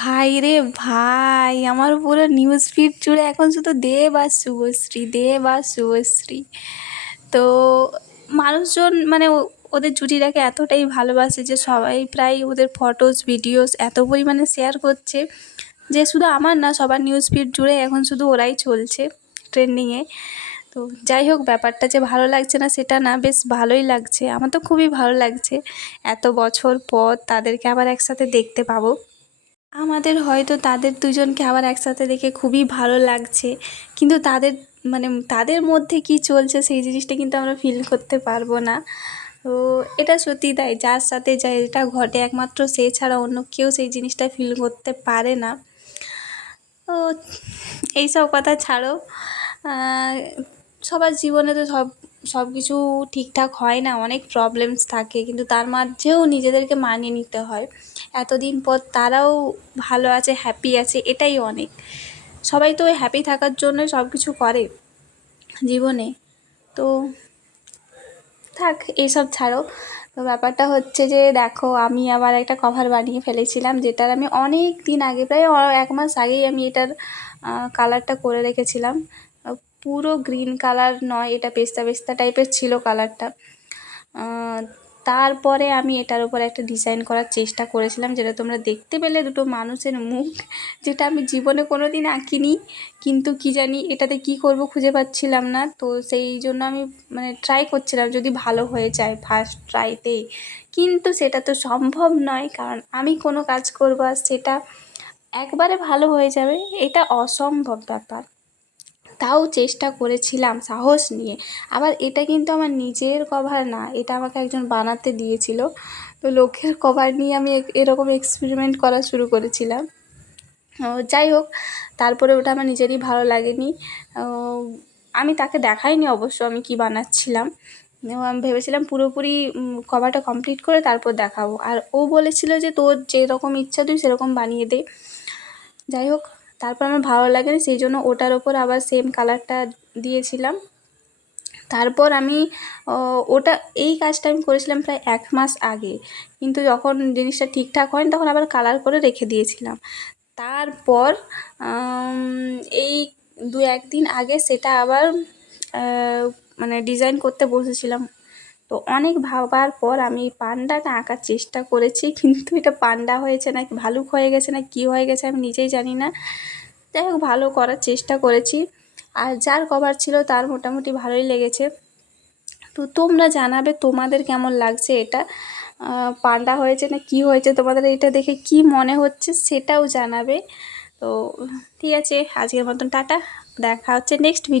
ভাই রে ভাই, আমার পুরো নিউজ ফিড জুড়ে এখন শুধু দেব আর শুভশ্রী, দেব আর শুভশ্রী। তো মানুষজন মানে ওদের জুটিটাকে এতটাই ভালোবাসে যে সবাই প্রায় ওদের ফটোস ভিডিওস এত পরিমাণে শেয়ার করছে যে শুধু আমার না, সবার নিউজ ফিড জুড়ে এখন শুধু ওরাই চলছে ট্রেন্ডিংয়ে। তো যাই হোক, ব্যাপারটা যে ভালো লাগছে না সেটা না, বেশ ভালোই লাগছে। আমার তো খুবই ভালো লাগছে, এত বছর পর তাদেরকে আবার একসাথে দেখতে পাবো। আমাদের হয়তো তাদের দুজনকে আবার একসাথে দেখে খুবই ভালো লাগছে, কিন্তু তাদের মানে তাদের মধ্যে কি চলছে সেই জিনিসটা কিন্তু আমরা ফিল করতে পারবো না। তো এটা সত্যি তাই, যার সাথে যা এটা ঘটে একমাত্র সে ছাড়া অন্য কেউ সেই জিনিসটা ফিল করতে পারে না। তো এইসব কথা ছাড়ো। আহ, সবার জীবনে তো সব কিছু ঠিকঠাক হয় না, অনেক প্রবলেমস থাকে, কিন্তু তার মাঝেও নিজেদেরকে মানিয়ে নিতে হয়। এতদিন পর তারাও ভালো আছে, হ্যাপি আছে, এটাই অনেক। সবাই তো হ্যাপি থাকার জন্য সব কিছু করে জীবনে। তো থাক, এসব ছাড়ো। তো ব্যাপারটা হচ্ছে যে দেখো, আমি আবার একটা কভার বানিয়ে ফেলেছিলাম, যেটার আমি অনেক দিন আগে, প্রায় 1 মাস আগেই আমি এটার কালারটা করে রেখেছিলাম। পুরো গ্রিন কালার নয়, এটা পেস্তা পেস্তা টাইপের ছিল কালারটা। তারপরে আমি এটার উপর একটা ডিজাইন করার চেষ্টা করেছিলাম, যেটা তোমরা দেখতে পেলে, দুটো মানুষের মুখ, যেটা আমি জীবনে কোনো দিন আঁকিনি। কিন্তু কি জানি এটাতে কি করব খুঁজে পাচ্ছিলাম না, তো সেই জন্য আমি মানে ট্রাই করছিলাম যদি ভালো হয়ে যায় ফার্স্ট ট্রাইতেই। কিন্তু সেটা তো সম্ভব নয়, কারণ আমি কোনো কাজ করবো আর সেটা একবারে ভালো হয়ে যাবে, এটা অসম্ভব ব্যাপার। তাও চেষ্টা করেছিলাম সাহস নিয়ে। আবার এটা কিন্তু আমার নিজের কভার না, এটা আমাকে একজন বানাতে দিয়েছিল। তো লোকের কভার নিয়ে আমি এরকম এক্সপেরিমেন্ট করা শুরু করেছিলাম। যাই হোক, তারপরে ওটা আমার নিজেরই ভালো লাগেনি। আমি তাকে দেখাইনি অবশ্য আমি কি বানাচ্ছিলাম। আমি ভেবেছিলাম পুরোপুরি কভারটা কমপ্লিট করে তারপর দেখাবো, আর ও বলেছিল যে তোর যেরকম ইচ্ছা তুই সেরকম বানিয়ে দে। যাই হোক, তারপর আমার ভালো লাগেনি, সেই জন্য ওটার ওপর আবার সেম কালারটা দিয়েছিলাম। তারপর আমি ওটা এই কাজটা আমি করেছিলাম প্রায় 1 মাস আগে, কিন্তু যখন জিনিসটা ঠিকঠাক হয়নি তখন আবার কালার করে রেখে দিয়েছিলাম। তারপর এই 2-1 দিন আগে সেটা আবার মানে ডিজাইন করতে বসেছিলাম। তো অনেক ভাবার পর আমি পান্ডাটা আঁকার চেষ্টা করেছি, কিন্তু এটা পান্ডা হয়েছে না ভালুক হয়ে গেছে না কী হয়ে গেছে আমি নিজেই জানি না। যাই হোক, ভালো করার চেষ্টা করেছি, আর যার কভার ছিল তার মোটামুটি ভালোই লেগেছে। তো তোমরা জানাবে তোমাদের কেমন লাগছে এটা, পান্ডা হয়েছে না কি হয়েছে, তোমাদের এটা দেখে কি মনে হচ্ছে সেটাও জানাবে। তো ঠিক আছে, আজকের মতন টাটা, দেখা হচ্ছে নেক্সট ভিডিও।